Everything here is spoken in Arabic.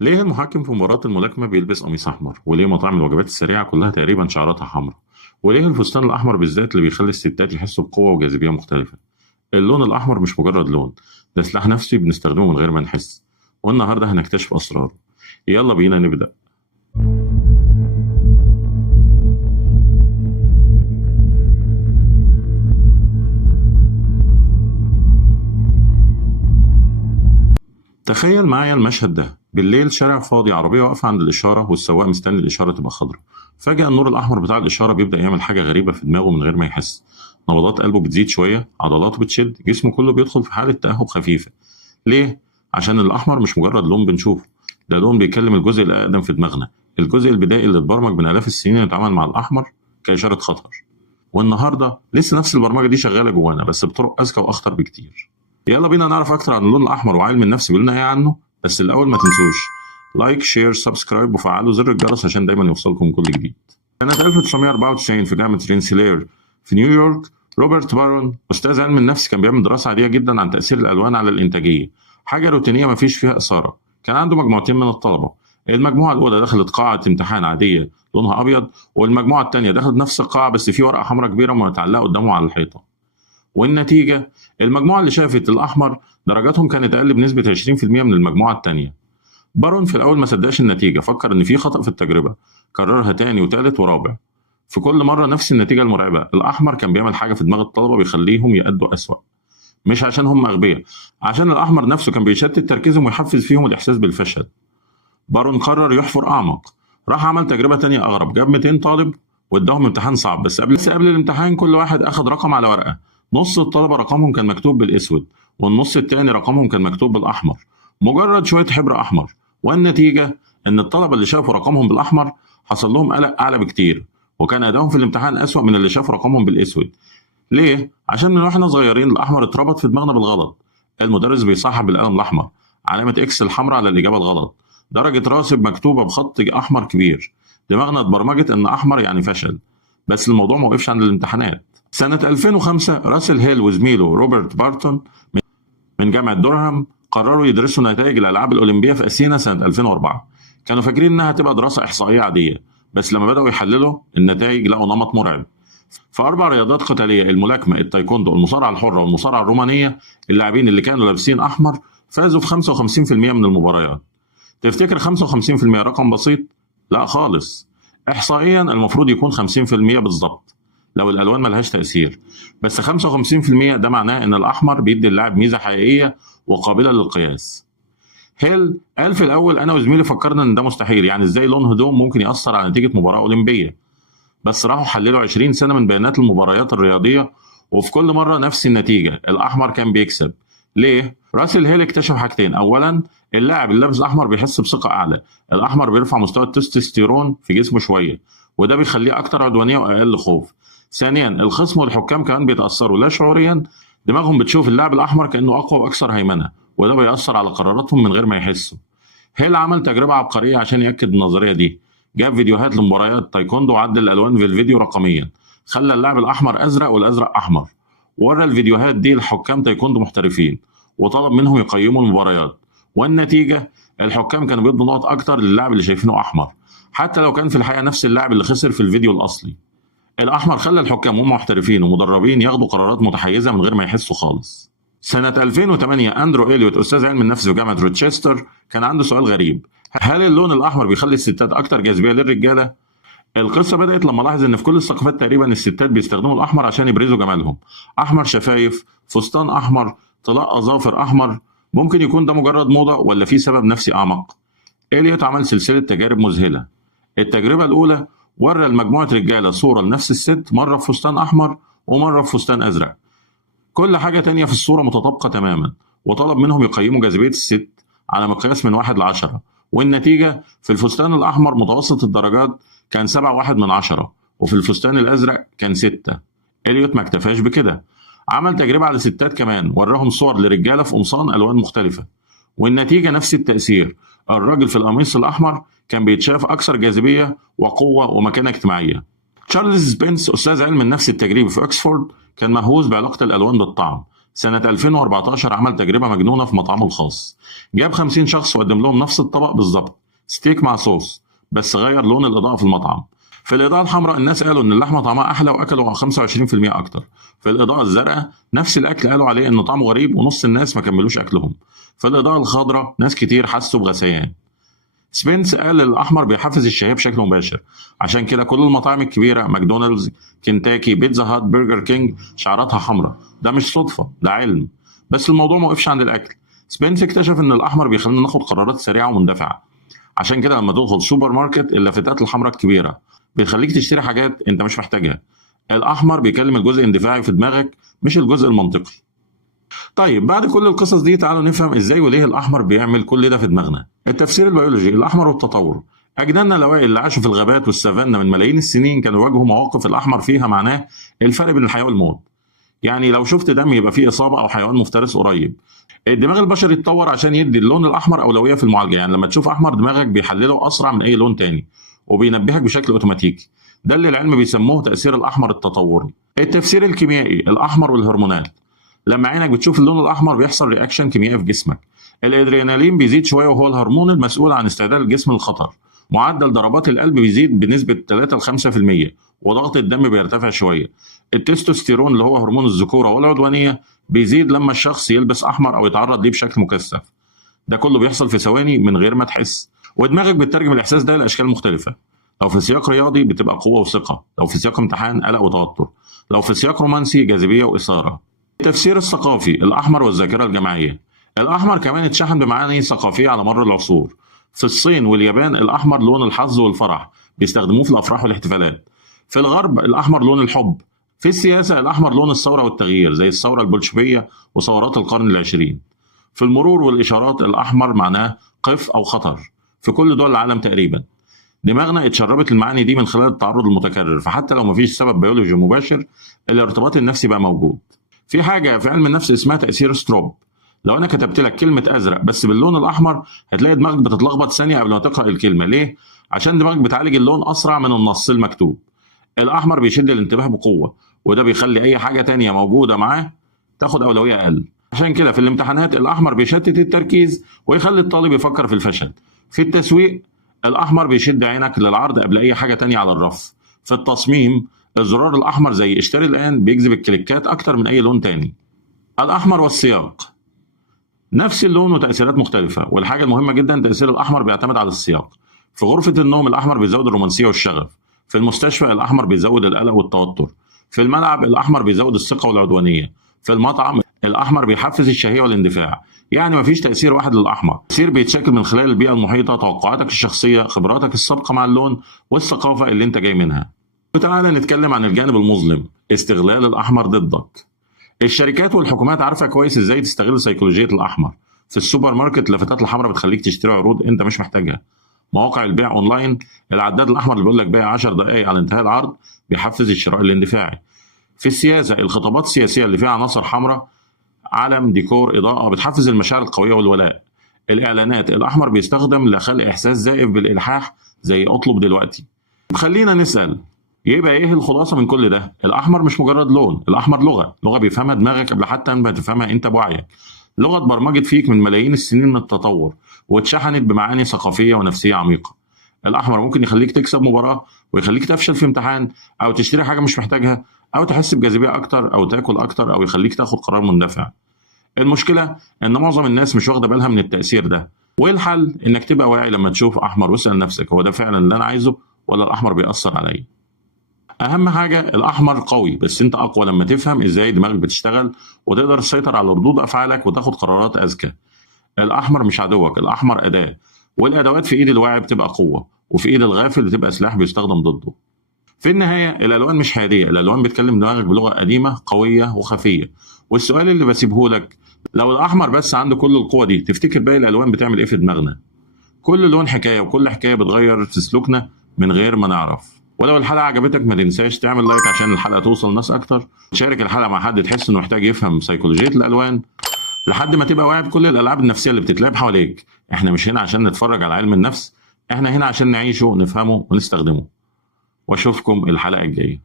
ليه المحكم في مباراة الملاكمة بيلبس قميص أحمر؟ وليه مطاعم الوجبات السريعة كلها تقريبا شعاراتها حمراء؟ وليه الفستان الأحمر بالذات اللي بيخلي الستات يحسوا بقوة وجاذبية مختلفة؟ اللون الأحمر مش مجرد لون، ده سلاح نفسي بنستخدمه من غير ما نحس، والنهاردة هنكتشف أسراره. يلا بينا نبدأ. تخيل معايا المشهد ده بالليل، شارع فاضي، عربية واقفة عند الإشارة والسواق مستني الإشارة تبقى خضراء. فجأة النور الأحمر بتاع الإشارة بيبدأ يعمل حاجة غريبة في دماغه من غير ما يحس. نبضات قلبه بتزيد شوية، عضلاته بتشد، جسمه كله بيدخل في حالة تأهب خفيفة. ليه؟ عشان الأحمر مش مجرد لون بنشوفه، ده لون بيكلم الجزء الأقدم في دماغنا، الجزء البدائي اللي اتبرمج من آلاف السنين يتعامل مع الأحمر كإشارة خطر. والنهاردة لسه نفس البرمجة دي شغالة جوانا، بس بطرق أذكى وأخطر بكتير. يلا بينا نعرف أكتر عن اللون الأحمر وعلم النفس بيقول لنا إيه عنه. بس الأول ما تنسوش لايك شير سبسكرايب وفعلوا زر الجرس عشان دايما يوصلكم كل جديد. سنة 1994 في جامعة رينسيلير في نيويورك، روبرت بارون أستاذ علم النفس كان بيعمل دراسة عادية جدا عن تأثير الألوان على الإنتاجية، حاجة روتينية مفيش فيها إثارة. كان عنده مجموعتين من الطلبة، المجموعة الأولى دخلت قاعة امتحان عادية لونها أبيض، والمجموعة التانية دخلت نفس القاعة بس في ورقة حمراء كبيرة متعلقة قدامه على الحيطة. والنتيجة، المجموعة اللي شافت الأحمر درجاتهم كانت أقل بنسبة 20% من المجموعة التانية. بارون في الأول ما صدقش النتيجة، فكر إن في خطأ في التجربة، كررها تاني وتالت ورابع. في كل مرة نفس النتيجة المرعبة، الأحمر كان بيعمل حاجة في دماغ الطلبة بيخليهم يأدوا أسوأ. مش عشان هم أغبياء، عشان الأحمر نفسه كان بيشتت تركيزهم ويحفز فيهم الإحساس بالفشل. بارون قرر يحفر أعمق، راح عمل تجربة تانية أغرب، جاب 200 طالب واداهم امتحان صعب، بس قبل الامتحان كل واحد أخد رقم على ورقة. نص الطلبة رقمهم كان مكتوب بالأسود، والنص التاني رقمهم كان مكتوب بالأحمر، مجرد شوية حبر أحمر. والنتيجة إن الطلبة اللي شافوا رقمهم بالأحمر حصل لهم قلق أعلى بكتير، وكان أدائهم في الامتحان أسوأ من اللي شافوا رقمهم بالأسود. ليه؟ عشان من واحنا صغيرين الأحمر اتربط في دماغنا بالغلط. المدرس بيصحح بالقلم الأحمر علامة إكس الحمراء على الإجابة الغلط، درجة راسب مكتوبة بخط أحمر كبير. دماغنا اتبرمجت إن أحمر يعني فشل. بس الموضوع ما وقفش عند الامتحانات. سنة 2005 راسل هيل وزميله روبرت بارتون من جامعة دورهام قرروا يدرسوا نتائج الألعاب الأولمبية في أثينا سنة 2004. كانوا فاكرين إنها هتبقى دراسة إحصائية عادية، بس لما بدأوا يحللوا النتائج لقوا نمط مرعب. في 4 رياضات قتالية، الملاكمة، التايكوندو، المصارعة الحرة والمصارعة الرومانية، اللاعبين اللي كانوا لابسين أحمر فازوا في 55% من المباريات. تفتكر 55% رقم بسيط؟ لا خالص. إحصائيا المفروض يكون 50% بالظبط لو الألوان ملهاش تأثير، بس 55% ده معناه إن الأحمر بيدي اللاعب ميزة حقيقية وقابلة للقياس. هيل قال في الأول أنا وزميلي فكرنا إن ده مستحيل، يعني إزاي لون هدوم ممكن يأثر على نتيجة مباراة أولمبية؟ بس راحوا حللوا 20 سنة من بيانات المباريات الرياضية، وفي كل مرة نفس النتيجة، الأحمر كان بيكسب. ليه؟ راسل هيل اكتشف حاجتين. أولا، اللاعب اللي لابس أحمر بيحس بثقة أعلى، الأحمر بيرفع مستوى التستوستيرون في جسمه شوية، وده بيخليه أكتر عدوانية وأقل خوف. ثانيا، الخصم والحكام كمان بيتأثروا لا شعوريا، دماغهم بتشوف اللاعب الأحمر كأنه أقوى وأكثر هيمنة، وده بيأثر على قراراتهم من غير ما يحسوا. هيل عمل تجربة عبقرية عشان يأكد النظرية دي. جاب فيديوهات لمباريات تايكوندو وعدل الألوان في الفيديو رقميا، خلى اللاعب الأحمر أزرق والأزرق أحمر، ورى الفيديوهات دي لحكام تايكوندو محترفين وطلب منهم يقيموا المباريات. والنتيجة، الحكام كانوا بيدوا نقط أكتر للاعب اللي شايفينه أحمر، حتى لو كان في الحقيقة نفس اللاعب اللي خسر في الفيديو الأصلي. الأحمر خلى الحكام هم محترفين ومدربين ياخدوا قرارات متحيزة من غير ما يحسوا خالص. سنة 2008 أندرو إليوت أستاذ علم النفس في جامعة روتشستر كان عنده سؤال غريب: هل اللون الأحمر بيخلي الستات أكتر جاذبية للرجالة؟ القصة بدأت لما لاحظ إن في كل الثقافات تقريبا الستات بيستخدموا الأحمر عشان يبرزوا جمالهم. أحمر شفايف، فستان أحمر، طلاق أظافر أحمر. ممكن يكون ده مجرد موضة ولا في سبب نفسي أعمق؟ إليوت عمل سلسلة تجارب مذهلة. التجربة الأولى ورى لمجموعة رجالة صورة لنفس الست، مرة في فستان أحمر ومرة في فستان أزرق، كل حاجة تانية في الصورة متطابقة تماما، وطلب منهم يقيموا جاذبية الست على مقياس من 1 ل10. والنتيجة، في الفستان الأحمر متوسط الدرجات كان 7.1، وفي الفستان الأزرق كان 6. إليوت ما اكتفاش بكده، عمل تجربة على ستات كمان، وراهم صور لرجالة في قمصان ألوان مختلفة، والنتيجة نفس التأثير. الراجل في القميص الأحمر كان بيتشاف أكثر جاذبية وقوة ومكانة اجتماعية. تشارلز سبنس أستاذ علم النفس التجريبي في أكسفورد كان مهووس بعلاقة الألوان بالطعم، سنة 2014 عمل تجربة مجنونة في مطعمه الخاص. جاب 50 شخص وقدم لهم نفس الطبق بالظبط، ستيك مع صوص، بس غير لون الإضاءة في المطعم. في الإضاءة الحمراء الناس قالوا إن اللحمة طعمها أحلى وأكلوا 25% أكتر. في الإضاءة الزرقاء نفس الأكل قالوا عليه إنه طعمه غريب ونص الناس ما كملوش أكلهم. في الإضاءة الخضراء ناس كتير حسوا بغثيان. سبنس قال الأحمر بيحفز الشهية بشكل مباشر، عشان كده كل المطاعم الكبيرة ماكدونالدز، كنتاكي، بيتزا هات، برجر كينج شعاراتها حمراء. ده مش صدفة، ده علم. بس الموضوع ما وقفش عند الأكل. سبنس اكتشف إن الأحمر بيخلينا ناخد قرارات سريعة ومندفعة. عشان كده لما تدخل سوبر ماركت اللافتات الحمراء الكبيرة بيخليك تشتري حاجات أنت مش محتاجها. الأحمر بيكلم الجزء الاندفاعي في دماغك مش الجزء المنطقي. طيب بعد كل القصص دي تعالوا نفهم ازاي وليه الاحمر بيعمل كل ده في دماغنا. التفسير البيولوجي: الاحمر والتطور. اجدادنا الاوائل اللي عاشوا في الغابات والسافانا من ملايين السنين كانوا يواجهوا مواقف الاحمر فيها معناه الفرق بين الحياه والموت. يعني لو شفت دم يبقى فيه اصابه او حيوان مفترس قريب. الدماغ البشري اتطور عشان يدي اللون الاحمر اولويه في المعالجه، يعني لما تشوف احمر دماغك بيحلله اسرع من اي لون تاني وبينبهك بشكل اوتوماتيكي. ده اللي العلم بيسموه تاثير الاحمر التطوري. التفسير الكيميائي: الاحمر والهرمونات. لما عينك بتشوف اللون الاحمر بيحصل رياكشن كيميائي في جسمك. الادرينالين بيزيد شويه وهو الهرمون المسؤول عن استعداد الجسم للخطر. معدل ضربات القلب بيزيد بنسبه 3 ل 5%، وضغط الدم بيرتفع شويه. التستوستيرون اللي هو هرمون الذكوره والعدوانيه بيزيد لما الشخص يلبس احمر او يتعرض ليه بشكل مكثف. ده كله بيحصل في ثواني من غير ما تحس، ودماغك بتترجم الاحساس ده لاشكال مختلفه. لو في سياق رياضي بتبقى قوه وثقه، لو في سياق امتحان قلق وتوتر، لو في سياق رومانسي جاذبيه واثاره. التفسير الثقافي: الأحمر والذاكرة الجماعية. الأحمر كمان اتشحن بمعاني ثقافية على مر العصور. في الصين واليابان الأحمر لون الحظ والفرح، بيستخدموه في الأفراح والاحتفالات. في الغرب الأحمر لون الحب. في السياسة الأحمر لون الثورة والتغيير زي الثورة البولشفية وثورات القرن العشرين. في المرور والإشارات الأحمر معناه قف أو خطر في كل دول العالم تقريبا. دماغنا اتشربت المعاني دي من خلال التعرض المتكرر، فحتى لو مفيش سبب بيولوجي مباشر الارتباط النفسي بقى موجود. في حاجة في علم النفس اسمها تأثير ستروب. لو أنا كتبت لك كلمة أزرق بس باللون الأحمر هتلاقي دماغك بتتلخبط ثانية قبل ما تقرأ الكلمة. ليه؟ عشان دماغك بتعالج اللون أسرع من النص المكتوب. الأحمر بيشد الانتباه بقوة، وده بيخلي أي حاجة تانية موجودة معاه تاخد أولوية أقل. عشان كده في الامتحانات الأحمر بيشتت التركيز ويخلي الطالب يفكر في الفشل. في التسويق الأحمر بيشد عينك للعرض قبل أي حاجة تانية على الرف. في التصميم الزرار الأحمر زي اشتري الآن بيجذب الكليكات أكتر من أي لون تاني. الأحمر والسياق: نفس اللون وتأثيرات مختلفة، والحاجة المهمة جدا تأثير الأحمر بيعتمد على السياق. في غرفة النوم الأحمر بيزود الرومانسية والشغف. في المستشفى الأحمر بيزود القلق والتوتر. في الملعب الأحمر بيزود الثقة والعدوانية. في المطعم الأحمر بيحفز الشهية والاندفاع. يعني مفيش تأثير واحد للأحمر، التأثير بيتشكل من خلال البيئة المحيطة، توقعاتك الشخصية، خبراتك السابقة مع اللون، والثقافة اللي انت جاي منها. وتعالى نتكلم عن الجانب المظلم: استغلال الأحمر ضدك. الشركات والحكومات عارفة كويس ازاي تستغل سيكولوجية الأحمر. في السوبر ماركت اللافتات الحمراء بتخليك تشتري عروض انت مش محتاجها. مواقع البيع اونلاين العداد الأحمر اللي بيقول لك بيع 10 دقائق على انتهاء العرض بيحفز الشراء الاندفاعي. في السياسة الخطابات السياسية اللي فيها عناصر حمراء، علم، ديكور، إضاءة، بتحفز المشاعر القوية والولاء. الإعلانات الأحمر بيستخدم لخلق إحساس زائف بالإلحاح زي أطلب دلوقتي. خلينا نسأل، يبقى إيه الخلاصة من كل ده؟ الأحمر مش مجرد لون، الأحمر لغة بيفهمها دماغك قبل حتى ما تفهمها أنت بوعيك. لغة اتبرمجت فيك من ملايين السنين من التطور واتشحنت بمعاني ثقافية ونفسية عميقة. الأحمر ممكن يخليك تكسب مباراة ويخليك تفشل في امتحان، أو تشتري حاجة مش محتاجها، أو تحس بجاذبية أكتر، أو تاكل أكتر، أو يخليك تاخد قرار مندفع. المشكلة إن معظم الناس مش واخدة بالها من التأثير ده. وإيه الحل؟ إنك تبقى واعي لما تشوف أحمر واسأل نفسك هو ده فعلا اللي أنا عايزه ولا الأحمر بيأثر عليا؟ أهم حاجة الأحمر قوي، بس أنت أقوى لما تفهم إزاي دماغك بتشتغل وتقدر تسيطر على ردود أفعالك وتاخد قرارات أذكى. الأحمر مش عدوك، الأحمر أداة، والأدوات في إيد الواعي بتبقى قوة، وفي إيد الغافل بتبقى سلاح بيستخدم ضده. في النهاية الألوان مش هادية، الألوان بتكلم دماغك بلغة قديمة قوية وخفية. والسؤال اللي بسيبه لك، لو الأحمر بس عنده كل القوة دي تفتكر باقي الألوان بتعمل إيه في دماغنا؟ كل لون حكاية، وكل حكاية بتغير في سلوكنا من غير ما نعرف. ولو الحلقة عجبتك ما تنساش تعمل لايك عشان الحلقة توصل لناس أكتر، تشارك الحلقة مع حد تحس إنه محتاج يفهم سيكولوجية الألوان، لحد ما تبقى واعي بكل الألعاب النفسية اللي بتتلعب حواليك. إحنا مش هنا عشان نتفرج على علم النفس، إحنا هنا عشان نعيشه ونفهمه ونستخدمه. وأشوفكم الحلقة الجاية.